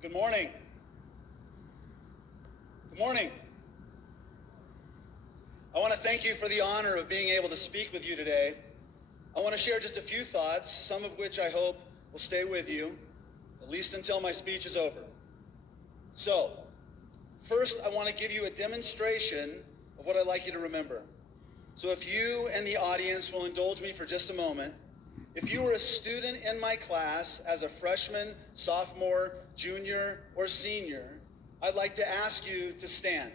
Good morning. Good morning. I want to thank you for the honor of being able to speak with you today. I want to share just a few thoughts, some of which I hope will stay with you, at least until my speech is over. So, first I want to give you a demonstration of what I'd like you to remember. So if you and the audience will indulge me for just a moment, if you were a student in my class as a freshman, sophomore, junior, or senior, I'd like to ask you to stand.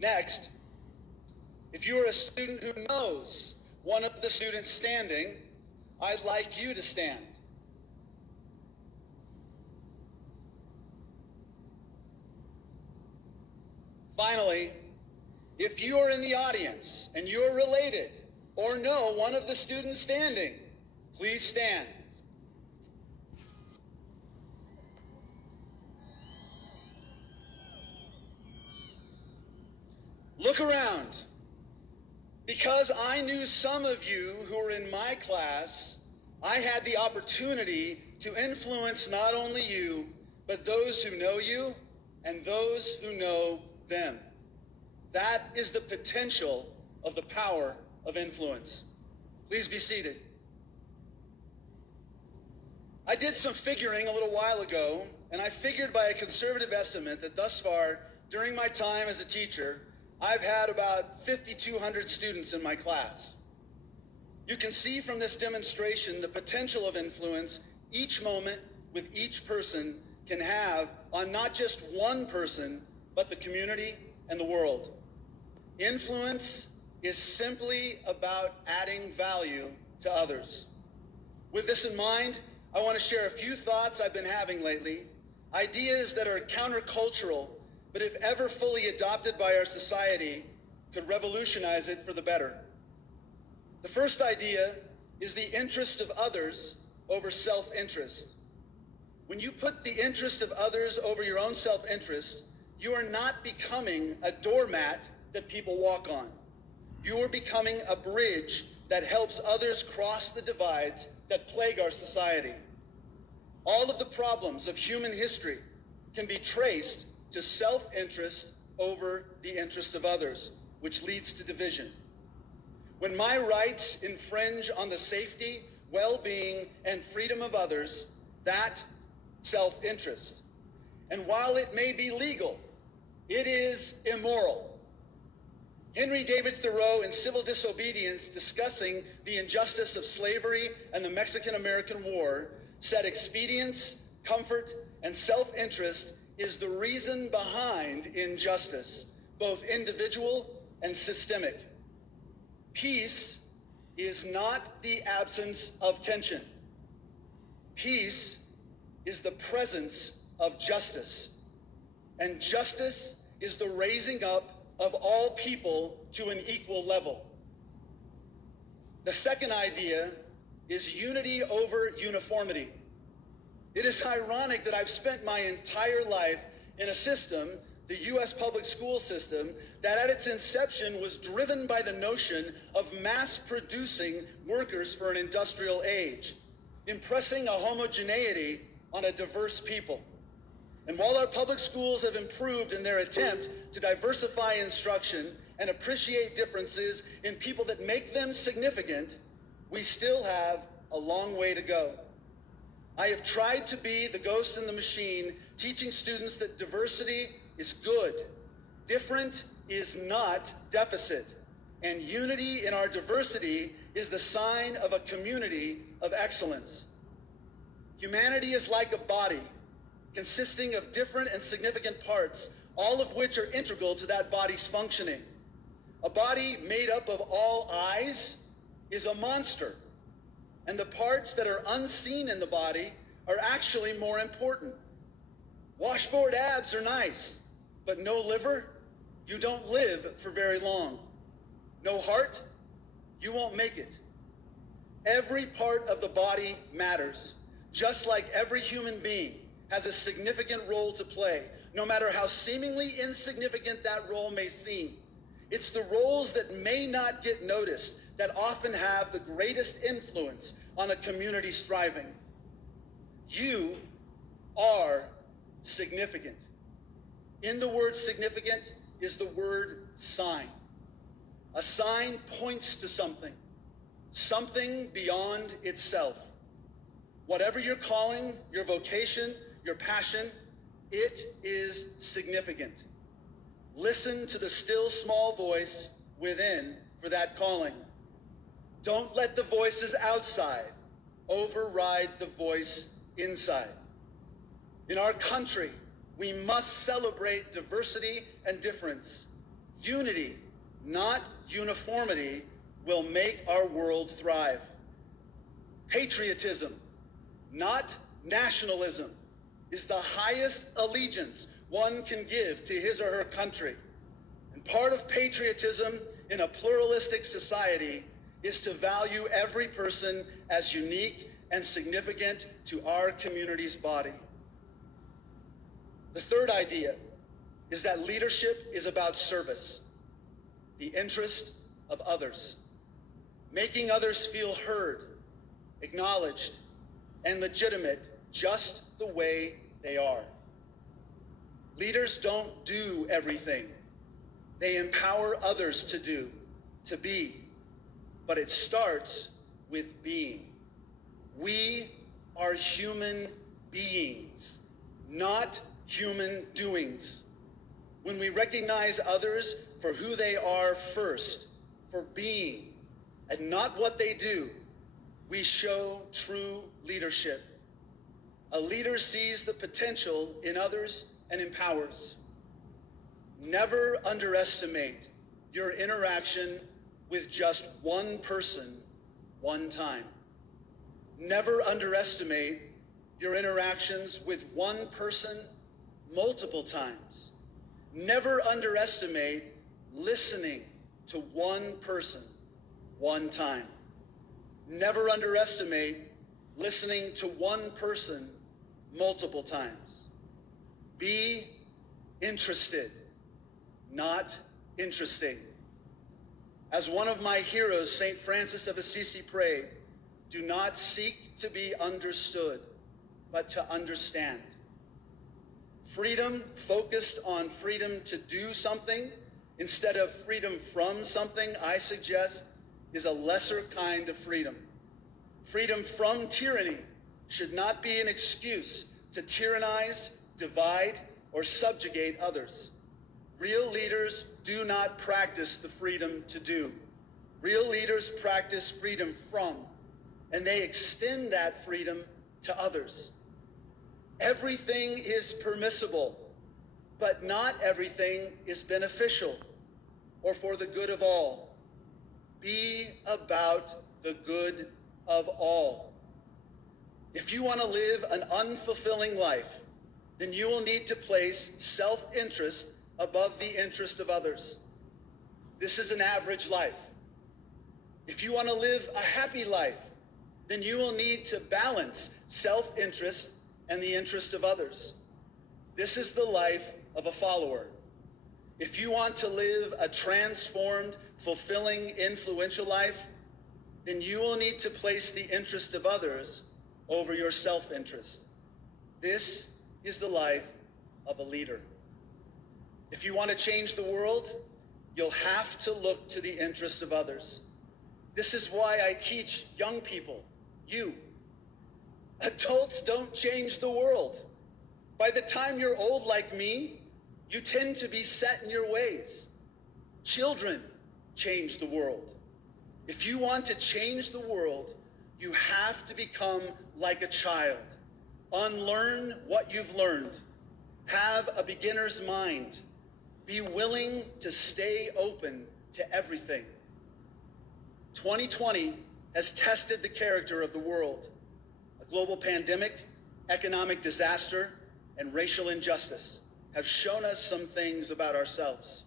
Next, if you are a student who knows one of the students standing, I'd like you to stand. Finally, if you are in the audience and you're related or know one of the students standing, please stand. Look around. Because I knew some of you who were in my class, I had the opportunity to influence not only you, but those who know you and those who know them. That is the potential of the power of influence. Please be seated. I did some figuring a little while ago, and I figured by a conservative estimate that thus far, during my time as a teacher, I've had about 5,200 students in my class. You can see from this demonstration the potential of influence each moment with each person can have on not just one person, but the community and the world. Influence is simply about adding value to others. With this in mind, I want to share a few thoughts I've been having lately, ideas that are countercultural, but if ever fully adopted by our society, could revolutionize it for the better. The first idea is the interest of others over self-interest. When you put the interest of others over your own self-interest, you are not becoming a doormat that people walk on. You are becoming a bridge that helps others cross the divides that plague our society. All of the problems of human history can be traced to self-interest over the interest of others, which leads to division. When my rights infringe on the safety, well-being, and freedom of others, that self-interest. And while it may be legal, it is immoral. Henry David Thoreau in Civil Disobedience, discussing the injustice of slavery and the Mexican-American War, said expedience, comfort, and self-interest is the reason behind injustice, both individual and systemic. Peace is not the absence of tension. Peace is the presence of justice. And justice is the raising up of all people to an equal level. The second idea is unity over uniformity. It is ironic that I've spent my entire life in a system, the U.S. public school system, that at its inception was driven by the notion of mass producing workers for an industrial age, impressing a homogeneity on a diverse people. And while our public schools have improved in their attempt to diversify instruction and appreciate differences in people that make them significant, we still have a long way to go. I have tried to be the ghost in the machine, teaching students that diversity is good. Different is not deficit. And unity in our diversity is the sign of a community of excellence. Humanity is like a body, consisting of different and significant parts, all of which are integral to that body's functioning. A body made up of all eyes is a monster, and the parts that are unseen in the body are actually more important. Washboard abs are nice, but no liver, you don't live for very long. No heart, you won't make it. Every part of the body matters, just like every human being has a significant role to play, no matter how seemingly insignificant that role may seem. It's the roles that may not get noticed that often have the greatest influence on a community's thriving. You are significant. In the word significant is the word sign. A sign points to something, something beyond itself. Whatever your calling, your vocation, your passion, it is significant. Listen to the still small voice within for that calling. Don't let the voices outside override the voice inside. In our country, we must celebrate diversity and difference. Unity, not uniformity, will make our world thrive. Patriotism, not nationalism, is the highest allegiance one can give to his or her country. And part of patriotism in a pluralistic society is to value every person as unique and significant to our community's body. The third idea is that leadership is about service, the interest of others, making others feel heard, acknowledged, and legitimate just the way they are. Leaders don't do everything. They empower others to do, to be, but it starts with being. We are human beings, not human doings. When we recognize others for who they are first, for being, and not what they do, we show true leadership. A leader sees the potential in others and empowers. Never underestimate your interaction with just one person one time. Never underestimate your interactions with one person multiple times. Never underestimate listening to one person one time. Never underestimate listening to one person multiple times. Be interested, not interesting. As one of my heroes, St. Francis of Assisi, prayed, do not seek to be understood, but to understand. Freedom focused on freedom to do something instead of freedom from something, I suggest, is a lesser kind of freedom. Freedom from tyranny should not be an excuse to tyrannize, divide, or subjugate others. Real leaders do not practice the freedom to do. Real leaders practice freedom from, and they extend that freedom to others. Everything is permissible, but not everything is beneficial or for the good of all. Be about the good of all. If you want to live an unfulfilling life, then you will need to place self-interest above the interest of others. This is an average life. If you want to live a happy life, then you will need to balance self-interest and the interest of others. This is the life of a follower. If you want to live a transformed, fulfilling, influential life, then you will need to place the interest of others over your self-interest. This is the life of a leader. If you want to change the world, you'll have to look to the interest of others. This is why I teach young people, you. Adults don't change the world. By the time you're old like me, you tend to be set in your ways. Children change the world. If you want to change the world, you have to become like a child. Unlearn what you've learned. Have a beginner's mind. Be willing to stay open to everything. 2020 has tested the character of the world. A global pandemic, economic disaster, and racial injustice have shown us some things about ourselves.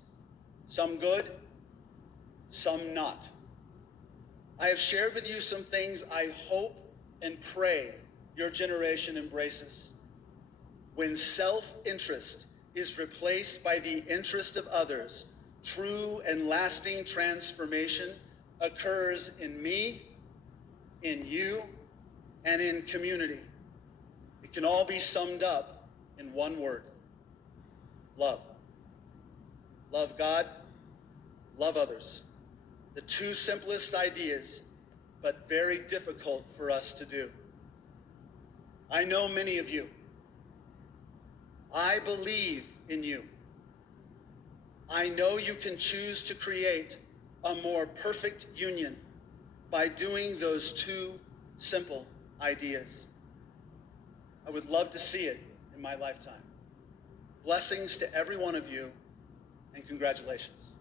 Some good, some not. I have shared with you some things I hope and pray your generation embraces. When self-interest is replaced by the interest of others, true and lasting transformation occurs in me, in you, and in community. It can all be summed up in one word: love. Love God, love others. The two simplest ideas, but very difficult for us to do. I know many of you. I believe in you. I know you can choose to create a more perfect union by doing those two simple ideas. I would love to see it in my lifetime. Blessings to every one of you, and congratulations.